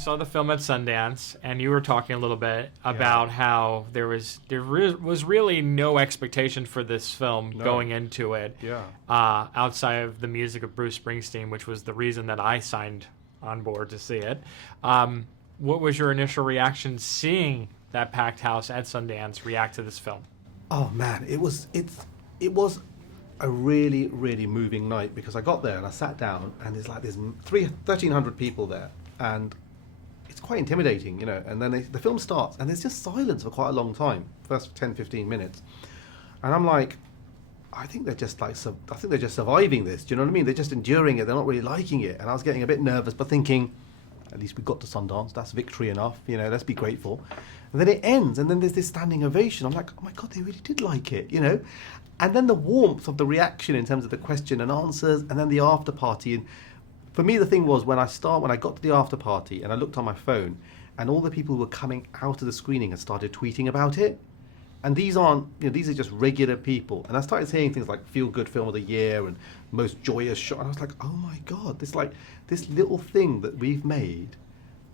saw the film at Sundance, and you were talking a little bit about how there was really no expectation for this film going into it, outside of the music of Bruce Springsteen, which was the reason that I signed on board to see it. What was your initial reaction seeing that packed house at Sundance react to this film? Oh man, it was a really, really moving night, because I got there and I sat down and there's 1,300 people there, and it's quite intimidating, you know, and then the film starts and there's just silence for quite a long time, first 10, 15 minutes. And I'm like, I think they're just surviving this, do you know what I mean? They're just enduring it, they're not really liking it. And I was getting a bit nervous, but thinking, at least we got to Sundance, that's victory enough, you know, let's be grateful. And then it ends, and then there's this standing ovation. I'm like, oh my God, they really did like it, you know? And then the warmth of the reaction in terms of the question and answers, and then the after party. And for me, the thing was, when I got to the after party and I looked on my phone, and all the people who were coming out of the screening had started tweeting about it. And these are just regular people. And I started saying things like feel good film of the year and most joyous shot. And I was like, oh my God, this little thing that we've made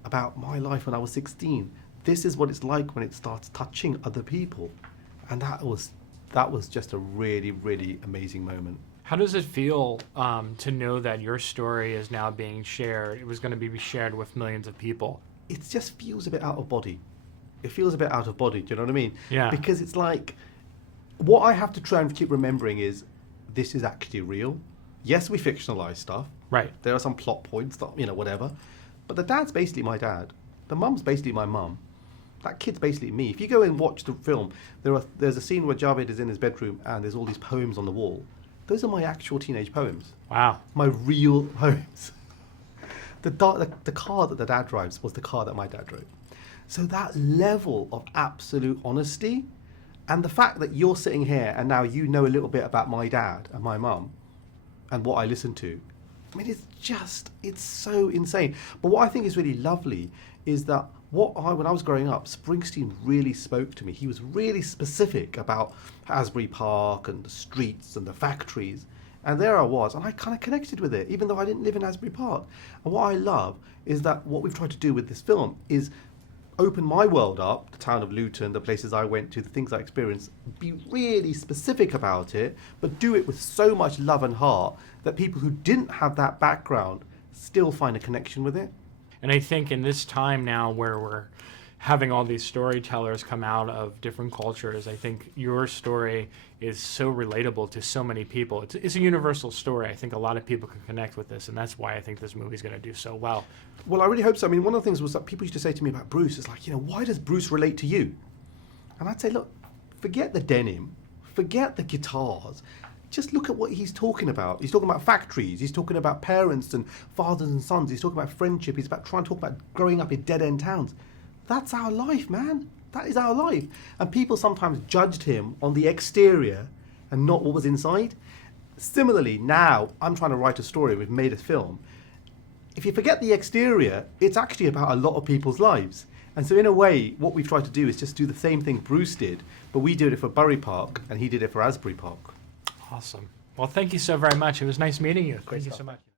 about my life when I was 16. This is what it's like when it starts touching other people. And that was just a really, really amazing moment. How does it feel to know that your story is now being shared? It was going to be shared with millions of people. It just feels a bit out of body. It feels a bit out of body, do you know what I mean? Yeah. Because it's like, what I have to try and keep remembering is, this is actually real. Yes, we fictionalize stuff. Right. There are some plot points that, you know, whatever. But the dad's basically my dad. The mum's basically my mum. That kid's basically me. If you go and watch the film, there's a scene where Javed is in his bedroom and there's all these poems on the wall. Those are my actual teenage poems. Wow. My real poems. The car that the dad drives was the car that my dad drove. So that level of absolute honesty, and the fact that you're sitting here and now you know a little bit about my dad and my mum and what I listen to, I mean, it's so insane. But what I think is really lovely is that when I was growing up, Springsteen really spoke to me. He was really specific about Asbury Park and the streets and the factories. And there I was, and I kind of connected with it, even though I didn't live in Asbury Park. And what I love is that what we've tried to do with this film is open my world up, the town of Luton, the places I went to, the things I experienced, be really specific about it, but do it with so much love and heart that people who didn't have that background still find a connection with it. And I think in this time now where we're having all these storytellers come out of different cultures, I think your story is so relatable to so many people. It's a universal story. I think a lot of people can connect with this, and that's why I think this movie's going to do so well. Well, I really hope so. I mean, one of the things was that people used to say to me about Bruce is like, you know, why does Bruce relate to you? And I'd say, look, forget the denim, forget the guitars. Just look at what he's talking about. He's talking about factories. He's talking about parents and fathers and sons. He's talking about friendship. He's trying to talk about growing up in dead-end towns. That's our life, man. That is our life. And people sometimes judged him on the exterior and not what was inside. Similarly, now I'm trying to write a story. We've made a film. If you forget the exterior, it's actually about a lot of people's lives. And so in a way, what we've tried to do is just do the same thing Bruce did, but we did it for Bury Park and he did it for Asbury Park. Awesome. Well, thank you so very much. It was nice meeting you. Thank you so much.